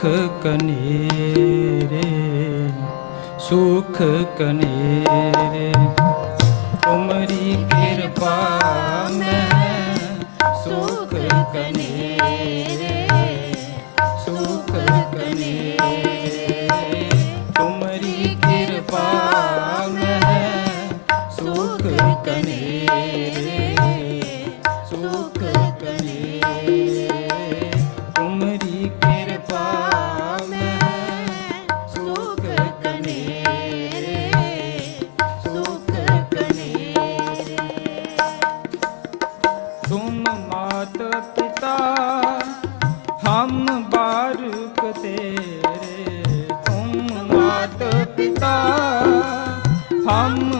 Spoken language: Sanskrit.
सुख कने रे सुख कने ਤੇਰੇ ਤੁਮ ਮਾਤ ਪਿਤਾ ਹਮ